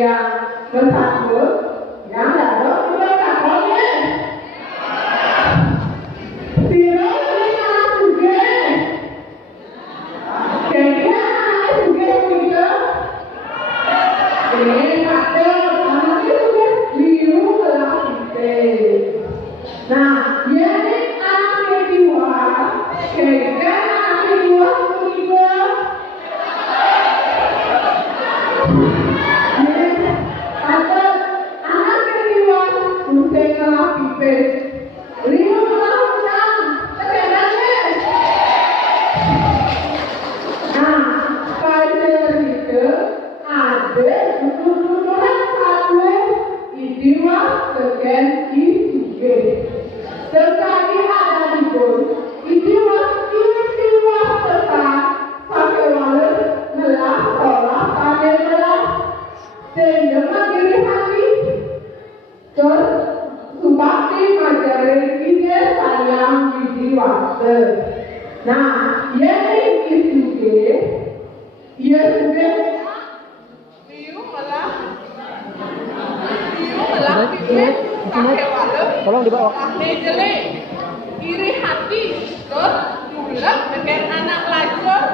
yang bersambut yang lalu kita takonya siro ini juga kayaknya juga gitu ini kata anaknya juga liu lah nah ini anaknya dua kayaknya anaknya dua juga atau anak kedua untuk pipet 5 tahun tekanannya nah pada itu ada tuturan satu istiwa tekan isuge sekali ada di pun istiwa tetap pakai walau melah olah pakai melah sehingga magari hati ter subakti majari ide sayang biji waktu nah yang isuge ia juga liu malah pipet pakai walau tolong dibawa jelek iri hati terus bulat dengan anak lajur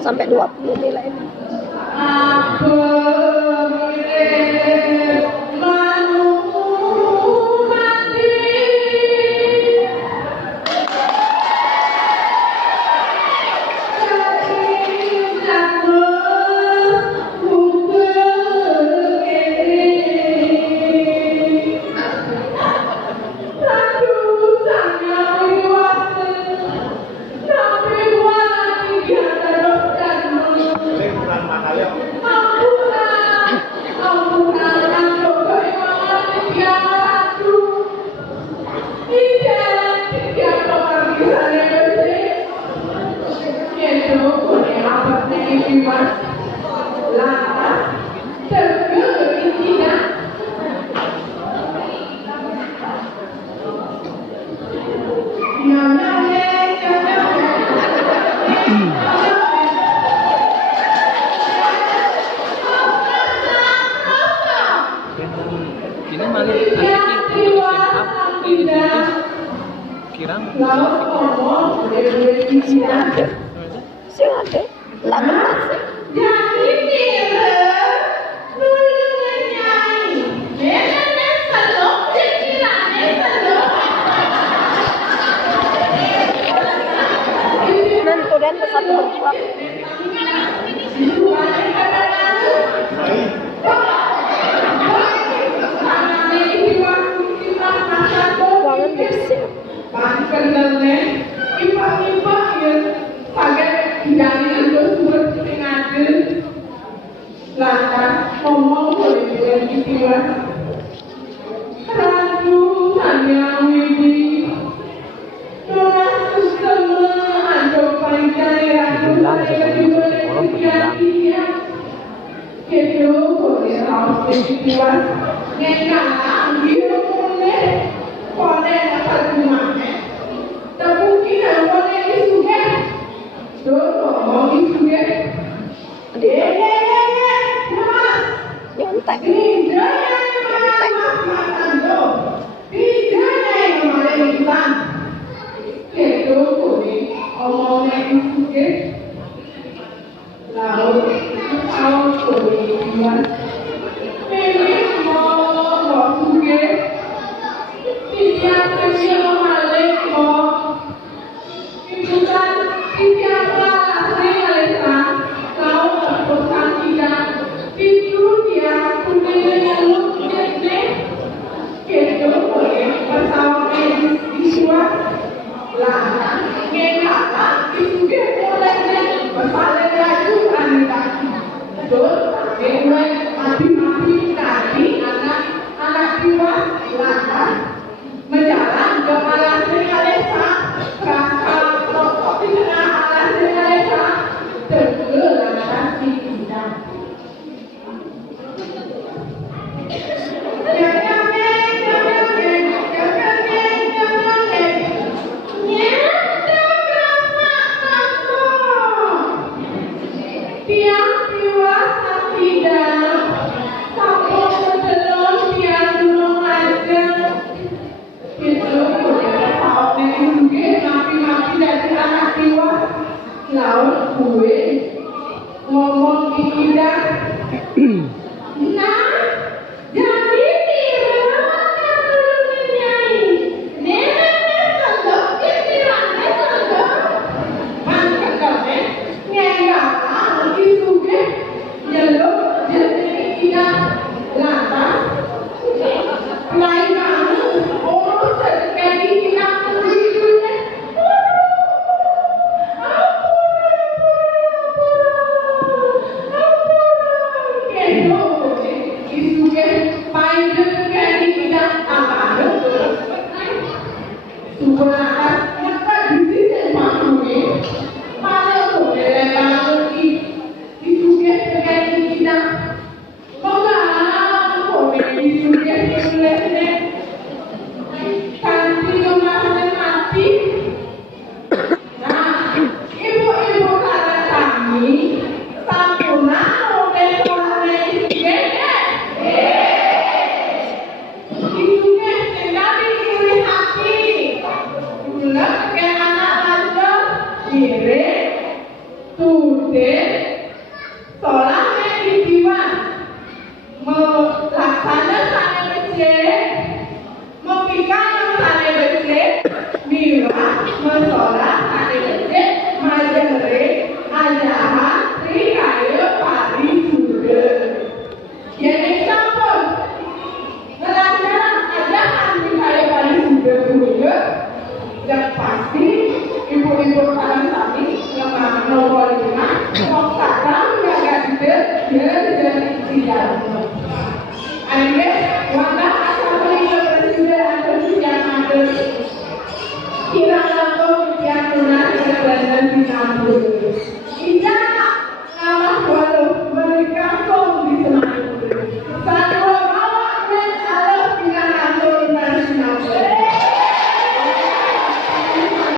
sampai 20 nilai. Iwan lantas terkejut. Ini malah asiknya kirang Sing ada. Lah benar sih. Nan kemudian ke satu berjuang. Ruangan bersih. Lantas ngomong boleh dengan istiwa Ratu Tanya Widi Tunas Kusama Ando Pancari Ratu Tanya Widi Kedo boleh raus istiwa Ngekala Giro boleh Boleh dapat rumahnya tapi kita boleh isuge Tuh ngomong isuge Nyontek. Menjalan ke arah Singalesa, rasa rokok di tengah arah Singalesa, tergelantas di bidang. Tiang tiwas tidak, kapal sedelon tiang gunung aja. Itu boleh tahu juga napi-napi dari anak tiwas laut gue ngomong indah. Nah, jadi dirawatkan dulu menyai. Nenek sendok kecilannya sendok. Mantap deh, nyenggak itu gue nyeluk jadi indah lantas. Lain kamu, urus sedekati kita sendiri. Tuh,